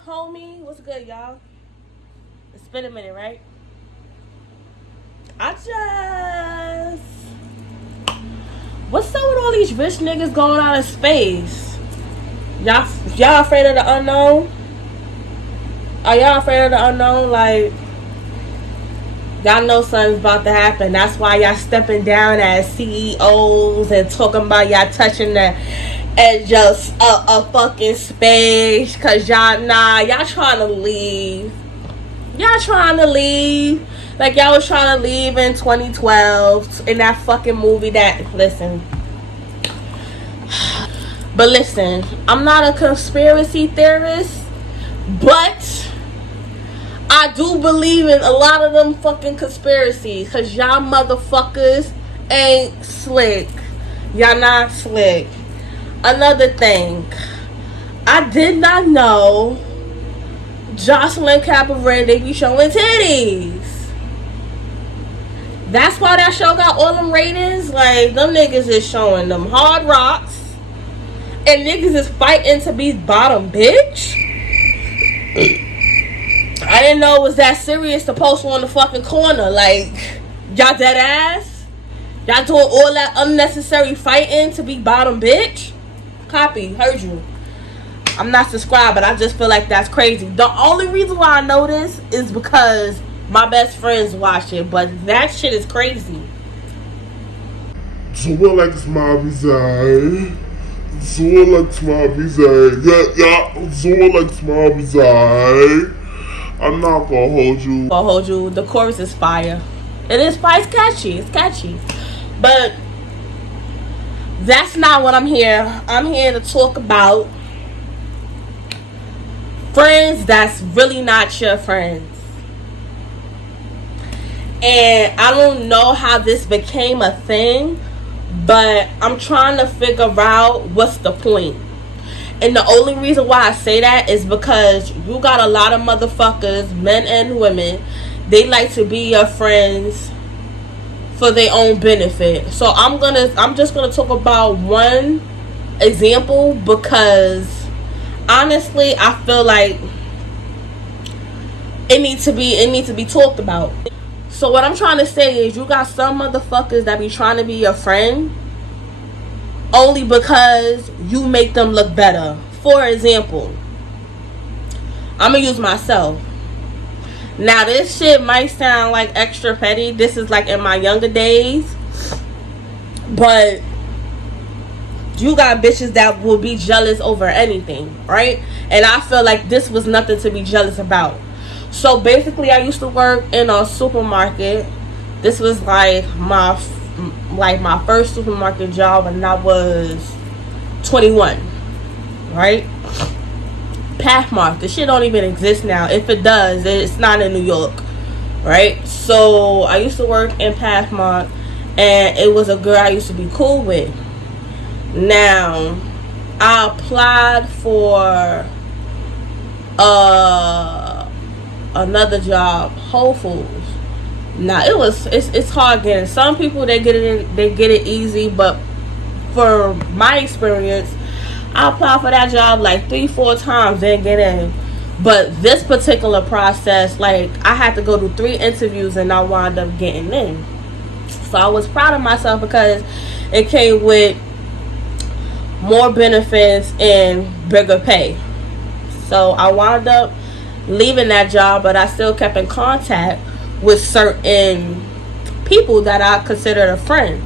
up, homie? What's good, y'all? It's been a minute, right? What's up with all these rich niggas going out of space? Y'all afraid of the unknown? Are y'all afraid of the unknown? Like, y'all know something's about to happen. That's why y'all stepping down as CEOs and talking about y'all touching the edge of a fucking space. Cause y'all trying to leave. Y'all trying to leave. Like y'all was trying to leave in 2012 in that fucking movie But listen, I'm not a conspiracy theorist, but I do believe in a lot of them fucking conspiracies. Cause y'all motherfuckers ain't slick. Y'all not slick. Another thing, I did not know Jocelyn Cabaret, they be showing titties. That's why that show got all them ratings. Like, them niggas is showing them hard rocks. And niggas is fighting to be bottom bitch. I didn't know it was that serious to post on the fucking corner. Like, y'all dead ass? Y'all doing all that unnecessary fighting to be bottom bitch? Copy, heard you. I'm not subscribed, but I just feel like that's crazy. The only reason why I know this is because my best friends watch it, but that shit is crazy. So what like Smiley side? So like Smiley side? Yeah. So like Smiley side? I'm not gonna hold you. The chorus is fire. It is fire. It's catchy. But that's not what I'm here. I'm here to talk about friends that's really not your friends. And I don't know how this became a thing, but I'm trying to figure out what's the point. And the only reason why I say that is because you got a lot of motherfuckers, men and women, they like to be your friends for their own benefit. So I'm just gonna talk about one example because honestly I feel like it needs to be talked about. So what I'm trying to say is you got some motherfuckers that be trying to be your friend only because you make them look better. For example, I'm gonna use myself. Now this shit might sound like extra petty. This is like in my younger days. But you got bitches that will be jealous over anything, right? And I feel like this was nothing to be jealous about. So basically I used to work in a supermarket. This was like my first supermarket job when I was 21, right? Pathmark, the shit don't even exist now. If it does, it's not in New York, right? So I used to work in Pathmark, and it was a girl I used to be cool with. Now I applied for another job, Whole Foods. Now it's hard getting. Some people they get it easy, but for my experience, I applied for that job like 3-4 times, didn't get in. But this particular process, like I had to go to 3 interviews and I wound up getting in. So I was proud of myself because it came with more benefits and bigger pay. So I wound up leaving that job, but I still kept in contact with certain people that I considered a friend.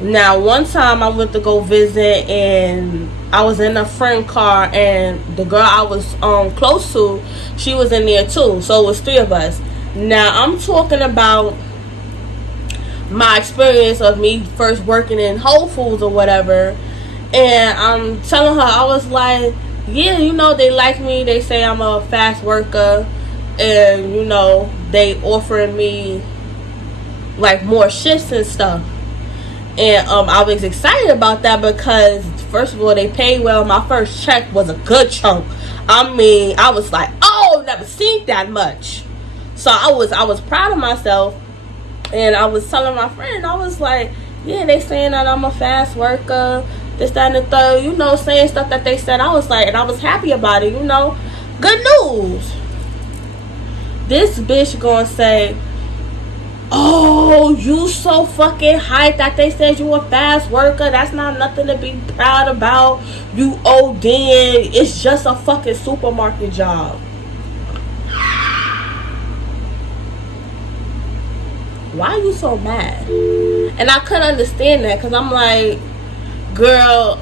Now one time I went to go visit and I was in a friend car and the girl I was close to, she was in there too. So it was 3 of us. Now I'm talking about my experience of me first working in Whole Foods or whatever, and I'm telling her, I was like, yeah, you know, they like me, they say I'm a fast worker, and you know, they offering me like more shifts and stuff. And I was excited about that because first of all, they paid well. My first check was a good chunk. I mean, I was like, oh, never seen that much. So I was proud of myself. And I was telling my friend, I was like, yeah, they saying that I'm a fast worker, this, that, and the third, you know, saying stuff that they said. I was like, and I was happy about it, you know. Good news. This bitch gonna say, oh, you so fucking hyped that they said you a fast worker. That's not nothing to be proud about. You ODing. It's just a fucking supermarket job. Why are you so mad? And I couldn't understand that, because I'm like, girl,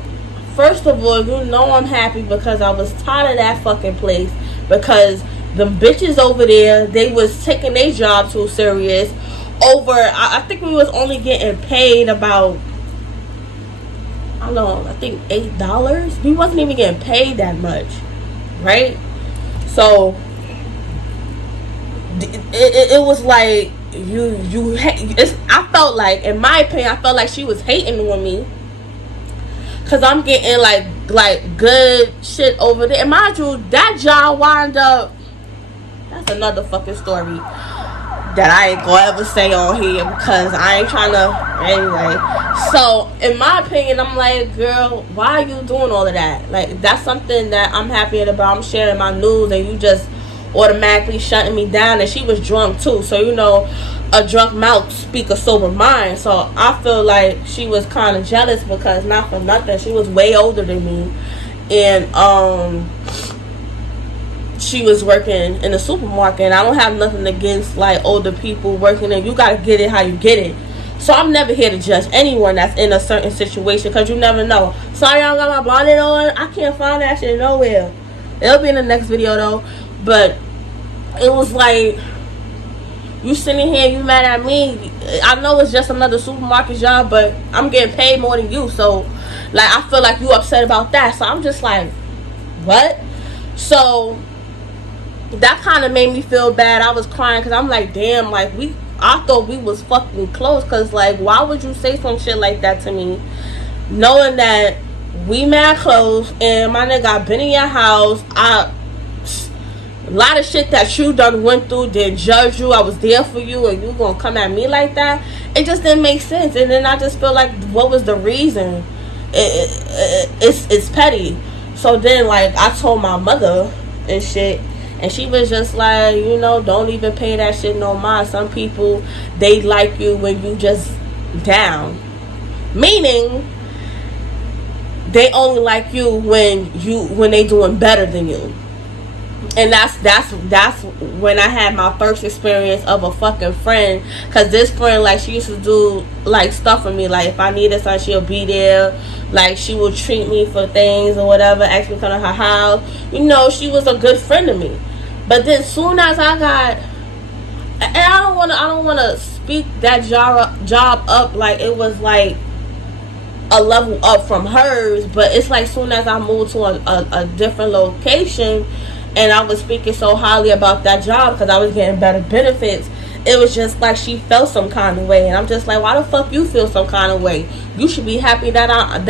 first of all, you know I'm happy because I was tired of that fucking place. Because them bitches over there, they was taking their job too serious. Over, I think we was only getting paid about, I don't know, I think $8. We wasn't even getting paid that much, right? So it was like I felt like, in my opinion, I felt like she was hating on me, cause I'm getting like good shit over there. And mind you, that job wound up, that's another fucking story that I ain't gonna ever say on here, because I ain't trying to, anyway. So in my opinion, I'm like, girl, why are you doing all of that? Like, that's something that I'm happy about. I'm sharing my news and you just automatically shutting me down. And she was drunk too, so you know, a drunk mouth speak a sober mind. So I feel like she was kind of jealous, because not for nothing, she was way older than me, and she was working in a supermarket. And I don't have nothing against like older people working, and you gotta get it how you get it. So I'm never here to judge anyone that's in a certain situation, because you never know. Sorry, I don't got my bonnet on. I can't find that shit nowhere. It'll be in the next video though. But it was like, you sitting here, you mad at me. I know it's just another supermarket job, but I'm getting paid more than you. So like, I feel like you upset about that. So I'm just like, what? So that kind of made me feel bad. I was crying, because I'm like, damn, like, I thought we was fucking close. Because like, why would you say some shit like that to me, knowing that we mad close, and my nigga, I been in your house, a lot of shit that you done went through, didn't judge you, I was there for you, and you gonna come at me like that? It just didn't make sense. And then I just feel like, what was the reason? It's petty. So then like, I told my mother and shit, and she was just like, you know, don't even pay that shit no mind. Some people, they like you when you just down, meaning they only like you when they doing better than you. And that's when I had my first experience of a fucking friend. Because this friend, like, she used to do like stuff for me. Like, if I needed something, she'll be there. Like, she would treat me for things or whatever, ask me to come to her house. You know, she was a good friend to me. But then soon as I got, and I don't wanna speak that job up like it was like a level up from hers, but it's like, soon as I moved to a different location, and I was speaking so highly about that job because I was getting better benefits, it was just like she felt some kind of way. And I'm just like, why the fuck you feel some kind of way? You should be happy that I'm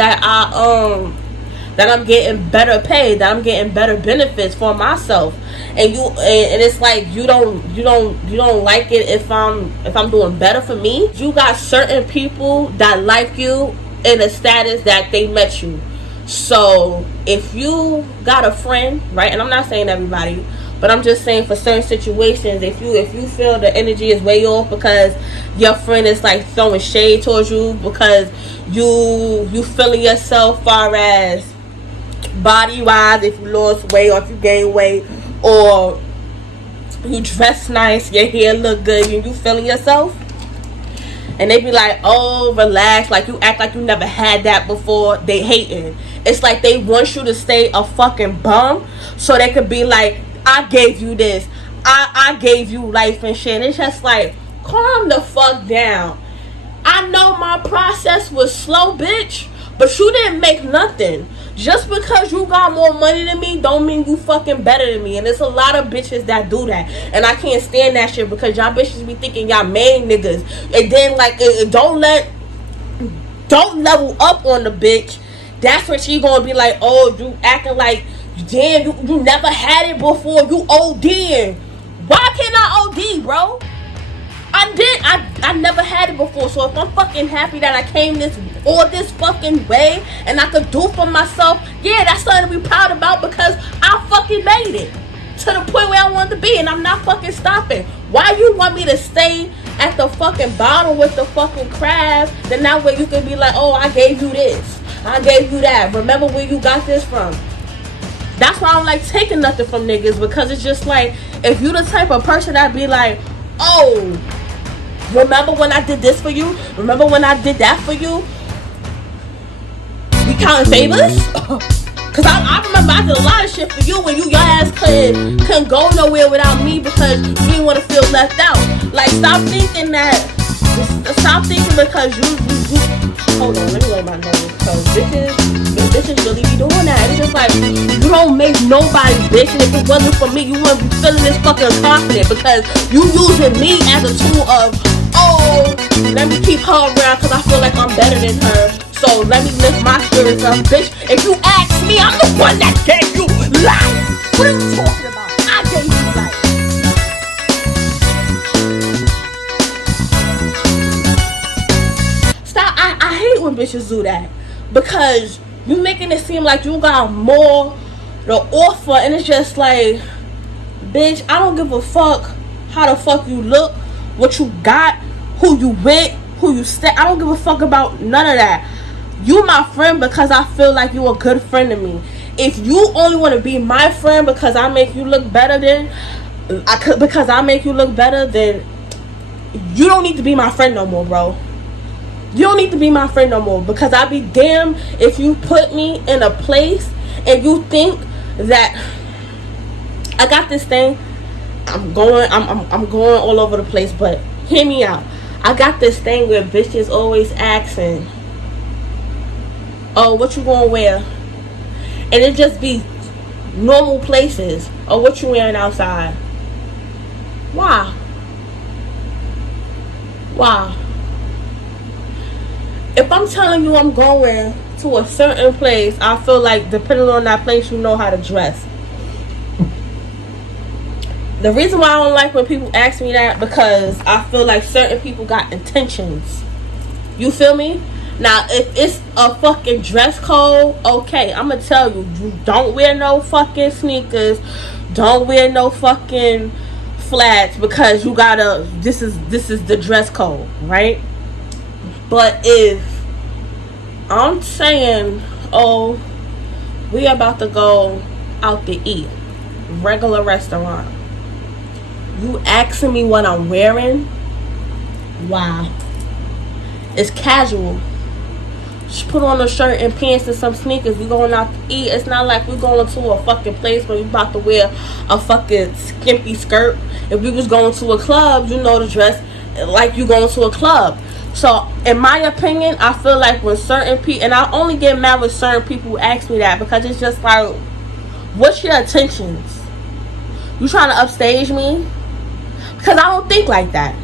getting better pay, that I'm getting better benefits for myself. And it's like, you don't like it if I'm doing better for me. You got certain people that like you in a status that they met you. So if you got a friend, right, and I'm not saying everybody, but I'm just saying for certain situations, if you feel the energy is way off because your friend is like throwing shade towards you because you feeling yourself far as body wise, if you lost weight or if you gain weight, or you dress nice, your hair look good, and you feeling yourself, and they be like, oh, relax, like you act like you never had that before, they hating. It's like they want you to stay a fucking bum so they could be like, I gave you this, I gave you life and shit. It's just like, calm the fuck down. I know my process was slow, bitch, but you didn't make nothing. Just because you got more money than me don't mean you fucking better than me. And there's a lot of bitches that do that, and I can't stand that shit, because y'all bitches be thinking y'all main niggas, and then like, don't level up on the bitch. That's when she gonna be like, oh, you acting like, damn, you never had it before, you ODing. Why can't I OD, bro? I never had it before. So if I'm fucking happy that I came this fucking way and I could do for myself, yeah, that's something to be proud about, because I fucking made it. to the point where I wanted to be, and I'm not fucking stopping. Why you want me to stay at the fucking bottom with the fucking crabs? Then that way you can be like, oh, I gave you this, I gave you that. Remember where you got this from? That's why I don't like taking nothing from niggas, because it's just like, if you the type of person that be like, oh, remember when I did this for you? Remember when I did that for you? We counting favors? Cause I remember I did a lot of shit for you when your ass couldn't go nowhere without me because you didn't want to feel left out. Like, stop thinking that. Stop thinking because you hold on, let me lay my nose, because bitches really be doing that. It's just like, you don't make nobody bitch, and if it wasn't for me, you wouldn't be feeling this fucking confident, because you using me as a tool of, oh, let me keep her around because I feel like I'm better than her, so let me lift my spirits up. Bitch, if you ask me, I'm the one that gave you life. What are you talking about? I gave you life. I hate when bitches do that, because you making it seem like you got more to offer, and it's just like, bitch, I don't give a fuck how the fuck you look, what you got, who you with, who you stay. I don't give a fuck about none of that. You my friend because I feel like you a good friend to me. If you only want to be my friend because I make you look better, then you don't need to be my friend no more, bro. You don't need to be my friend no more, because I'd be damned if you put me in a place and you think that I got this thing. I'm going all over the place, but hear me out. I got this thing where bitches always asking, oh, what you gonna wear? And it just be normal places. Or what you wearing outside? Why? If I'm telling you I'm going to a certain place, I feel like depending on that place, you know how to dress. The reason why I don't like when people ask me that, because I feel like certain people got intentions. You feel me? Now, if it's a fucking dress code, okay, I'm gonna tell you, don't wear no fucking sneakers, don't wear no fucking flats, because you gotta, this is the dress code, right? But if I'm saying, oh, we about to go out to eat, regular restaurant, you asking me what I'm wearing? Wow. It's casual. Just put on a shirt and pants and some sneakers. We going out to eat. It's not like we going to a fucking place where we about to wear a fucking skimpy skirt. If we was going to a club, you know, the dress like you going to a club. So, in my opinion, I feel like when certain people, and I only get mad with certain people who ask me that, because it's just like, what's your intentions? You trying to upstage me? Because I don't think like that.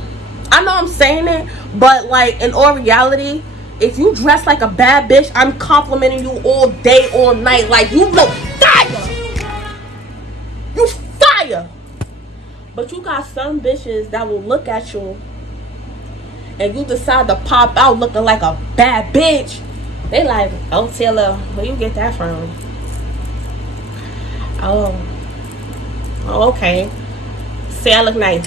I know I'm saying it, but like, in all reality, if you dress like a bad bitch, I'm complimenting you all day, all night. Like, you look fire. You fire. But you got some bitches that will look at you and you decide to pop out looking like a bad bitch. They like, oh, Taylor, where you get that from? Oh, okay. Say I look nice.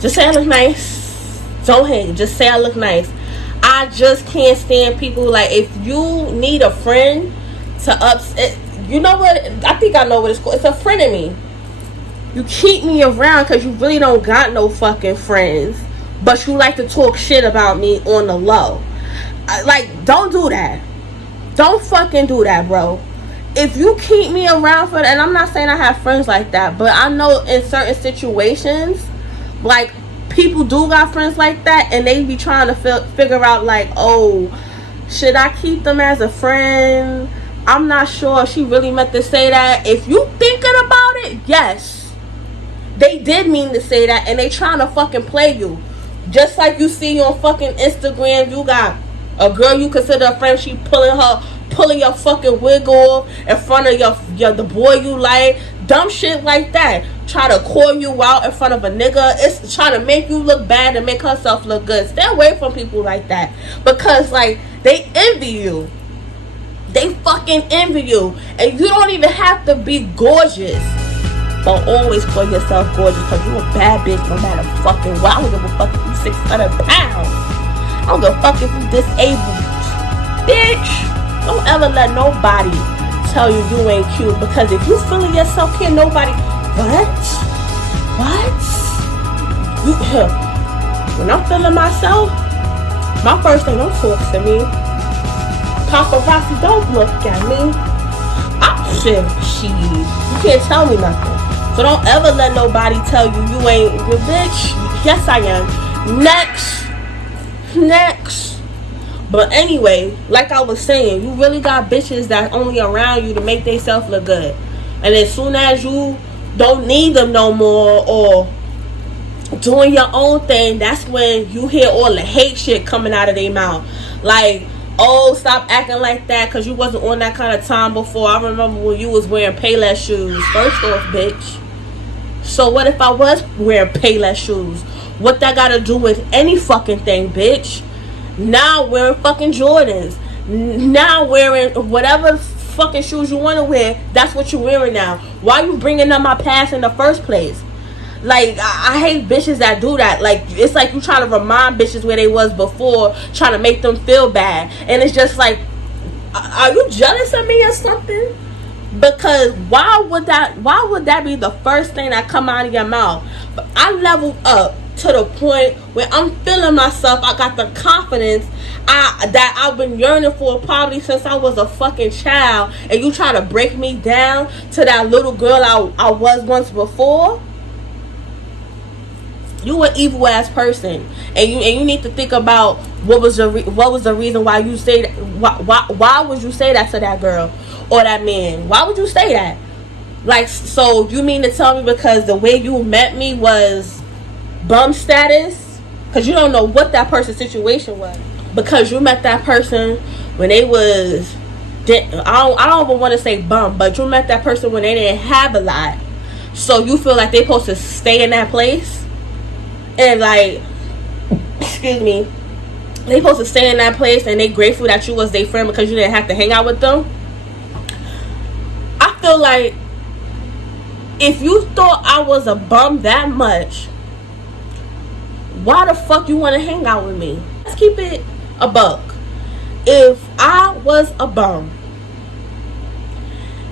Just say I look nice. Don't hate. Just say I look nice. I just can't stand people like, if you need a friend to upset, you know what? I think I know what it's called. It's a frenemy. You keep me around because you really don't got no fucking friends, but you like to talk shit about me on the low. Like, don't do that. Don't fucking do that, bro. If you keep me around for that, and I'm not saying I have friends like that, but I know in certain situations, like, people do got friends like that, and they be trying to figure out, like, oh, should I keep them as a friend? I'm not sure if she really meant to say that. If you thinking about it, yes. They did mean to say that, and they trying to fucking play you. Just like you see on fucking Instagram, you got a girl you consider a friend, she pulling your fucking wig off in front of the boy you like. Dumb shit like that. Try to call you out in front of a nigga. It's trying to make you look bad and make herself look good. Stay away from people like that, because like, they envy you. They fucking envy you. And you don't even have to be gorgeous. But always call yourself gorgeous, because you a bad bitch no matter fucking what. I don't give a fuck if you 600 pounds. I don't give a fuck if you disabled. Bitch, don't ever let nobody tell you you ain't cute, because if you feeling yourself, can't nobody. What? You, when I'm feeling myself, my first thing, don't talk to me. Paparazzi, don't look at me. Shit. You can't tell me nothing. So don't ever let nobody tell you you ain't your bitch. Yes, I am. Next. But anyway, like I was saying, you really got bitches that only around you to make themselves look good. And as soon as you don't need them no more, or doing your own thing, that's when you hear all the hate shit coming out of their mouth. Like, oh, stop acting like that because you wasn't on that kind of time before. I remember when you was wearing Payless shoes. First off, bitch. So what if I was wearing Payless shoes? What that got to do with any fucking thing, bitch? Now wearing fucking Jordans. Now wearing whatever fucking shoes you want to wear. That's what you're wearing now. Why you bringing up my past in the first place? Like, I hate bitches that do that. Like, it's like you trying to remind bitches where they was before, trying to make them feel bad. And it's just like, are you jealous of me or something? Because why would that be the first thing that come out of your mouth? But I leveled up to the point where I'm feeling myself. I got the confidence that I've been yearning for probably since I was a fucking child. And you try to break me down to that little girl I was once before? You an evil ass person, and you need to think about what was the reason why you say that. Why would you say that to that girl or that man? Why would you say that? Like, so you mean to tell me because the way you met me was bum status? Because you don't know what that person's situation was. Because you met that person when they was, I don't even want to say bum, but you met that person when they didn't have a lot. So you feel like they supposed to stay in that place? And like, excuse me, they supposed to stay in that place and they grateful that you was their friend because you didn't have to hang out with them. I feel like if you thought I was a bum that much, why the fuck you want to hang out with me? Let's keep it a buck. If I was a bum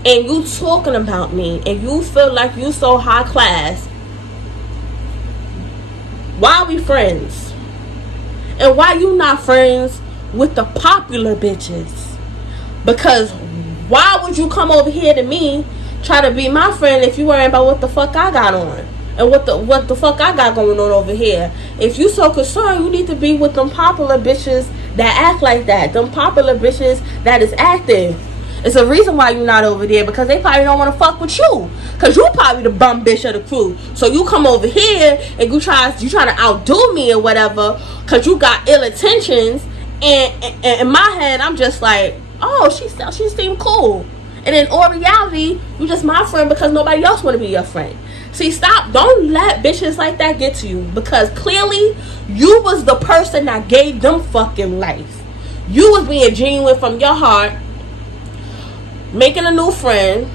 and you talking about me and you feel like you so high class, why are we friends? And why you not friends with the popular bitches? Because why would you come over here to me try to be my friend if you worrying about what the fuck I got on? And what the fuck I got going on over here? If you so concerned, you need to be with them popular bitches that act like that. Them popular bitches that is active. It's a reason why you're not over there, because they probably don't want to fuck with you. Because you probably the bum bitch of the crew. So you come over here and you trying to outdo me or whatever because you got ill intentions. And in my head, I'm just like, oh, she seemed cool. And in all reality, you just my friend because nobody else want to be your friend. See, stop. Don't let bitches like that get to you. Because clearly, you was the person that gave them fucking life. You was being genuine from your heart. Making a new friend,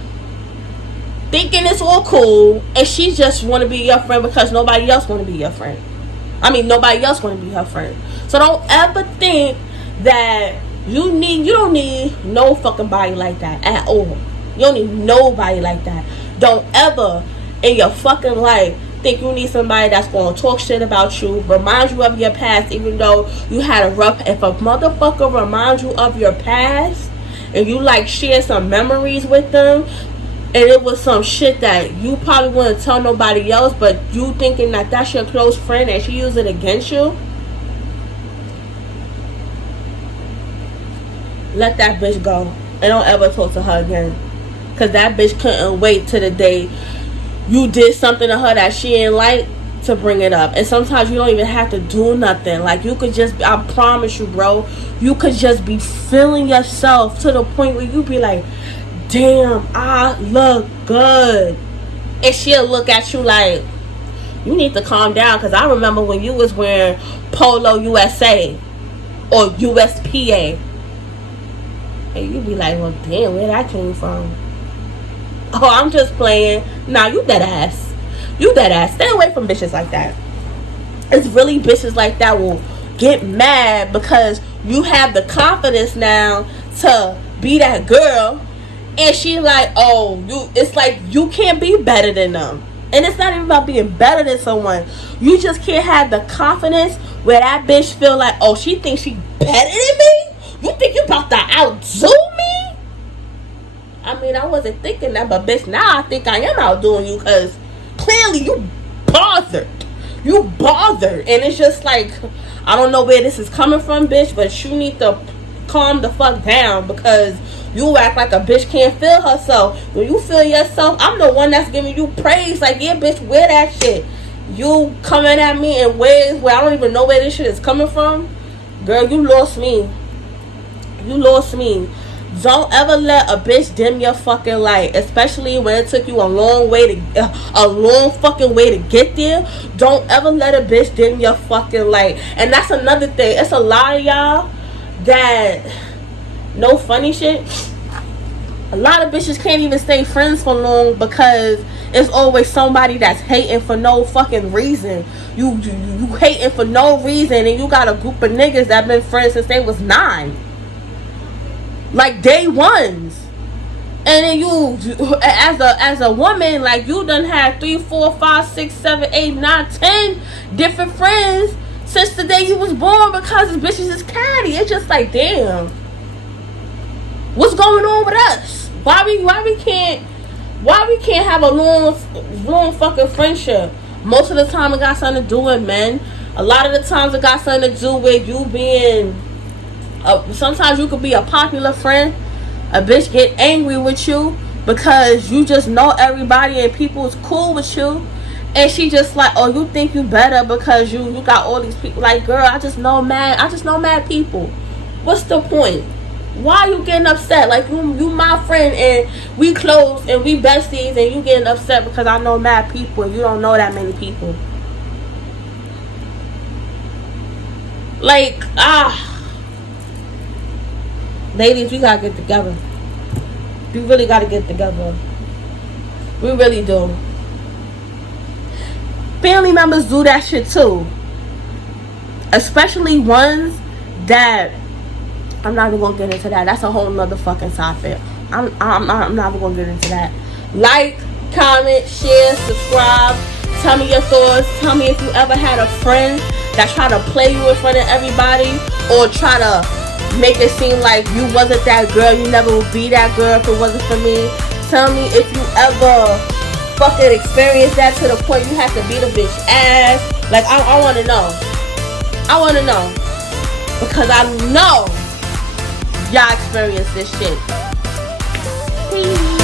thinking it's all cool, and she just want to be your friend because nobody else want to be your friend. I mean, nobody else want to be her friend. So don't ever think that you don't need no fucking body like that at all. You don't need nobody like that. Don't ever in your fucking life think you need somebody that's going to talk shit about you, remind you of your past, even though you had a rough. If a motherfucker reminds you of your past, and you like share some memories with them, and it was some shit that you probably wouldn't tell nobody else, but you thinking that that's your close friend and she use it against you, let that bitch go and don't ever talk to her again. Because that bitch couldn't wait till the day you did something to her that she didn't like to bring it up. And sometimes you don't even have to do nothing. Like, you could just, I promise you, bro, you could just be feeling yourself to the point where you be like, damn, I look good. And she'll look at you like, you need to calm down. Because I remember when you was wearing Polo USA or USPA. And you be like, well, damn, where that came from? Oh, I'm just playing. Nah, you dead ass. You dead ass. Stay away from bitches like that. It's really bitches like that will get mad because you have the confidence now to be that girl, and she like, oh, you. It's like you can't be better than them, and it's not even about being better than someone. You just can't have the confidence where that bitch feel like, oh, she thinks she better than me. You think you about to outdo me? I mean, I wasn't thinking that, but bitch, now I think I am outdoing you because clearly you bothered. You bothered, and it's just like, I don't know where this is coming from, bitch, but you need to calm the fuck down because you act like a bitch can't feel herself. When you feel yourself, I'm the one that's giving you praise. Like, yeah, bitch, wear that shit. You coming at me in ways where I don't even know where this shit is coming from. Girl, you lost me. You lost me. Don't ever let a bitch dim your fucking light, especially when it took you a long fucking way to get there. Don't ever let a bitch dim your fucking light. And that's another thing. It's a lot of y'all that no funny shit. A lot of bitches can't even stay friends for long because it's always somebody that's hating for no fucking reason. You hating for no reason, and you got a group of niggas that been friends since they was 9. Like day ones. And then you as a woman, like you done had 3, 4, 5, 6, 7, 8, 9, 10 different friends since the day you was born because this bitches is catty. It's just like, damn. What's going on with us? Why we can't have a long fucking friendship? Most of the time it got something to do with men. A lot of the times it got something to do with you being sometimes you could be a popular friend. A bitch get angry with you because you just know everybody and people is cool with you, and she just like, oh, you think you better because you got all these people. Like, girl, I just know mad people. What's the point? Why you getting upset? Like, you my friend and we close and we besties, and you getting upset because I know mad people and you don't know that many people. Like, ladies, we gotta get together. We really gotta get together. We really do. Family members do that shit too. Especially ones that, I'm not even gonna get into that. That's a whole nother fucking topic. I'm not even gonna get into that. Like, comment, share, subscribe. Tell me your thoughts. Tell me if you ever had a friend that tried to play you in front of everybody, or try to make it seem like you wasn't that girl. You never would be that girl if it wasn't for me. Tell me if you ever fucking experienced that to the point you have to beat a bitch ass. Like, I want to know. I want to know. Because I know y'all experience this shit. Peace.